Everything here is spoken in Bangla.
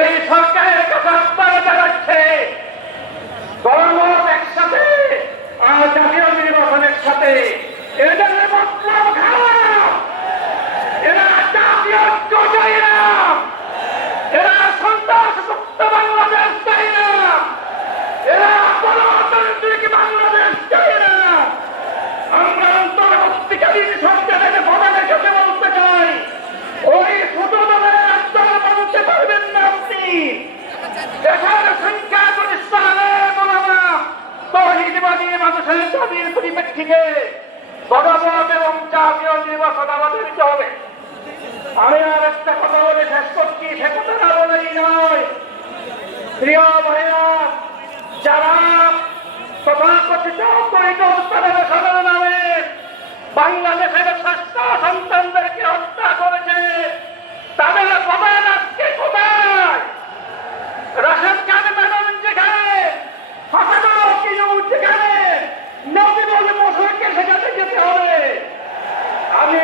এই সরকারের কাছে আহ্বান জানাচ্ছে, গণভোট একসাথে আর জাতীয় নির্বাচনের সাথে এদের মতলব খারাপ। এরা জাতীয় চাই না, এরা সন্ত্রাসমুক্ত বাংলাদেশ চাই না, এরা গণতান্ত্রিক বাংলাদেশ চাই না। আমরা অন্তর্বর্তীকালীন সরকারের প্রধান হিসেবে বলতে চাই, ওই ছোট দলের একদল বলতে পারবেন না আপনি। দেশের সংখ্যাগরিষ্ঠ ওলামা তৌহিদবাদী মানুষের দাবির পরিপ্রেক্ষিতে গণভোট এবং জাতীয় নির্বাচন আমাদের দিতে হবে। আমি আর একটা কথা বলে শেষ করছি, সে কথাটা বলেই নয়। প্রিয় ভাইরা, যারা তথাকথিত ফেডারেশনের নামে বাংলাদেশের শ্রেষ্ঠ সন্তানদেরকে হত্যা করেছে, তাদের প্রধান আজকে কোথায়? রাশেদ খান ম্যাডাম যেখানে, হাসানুল হক যেখানে, নবীন মোশাররফকে সেখানে যেতে হবে। আমি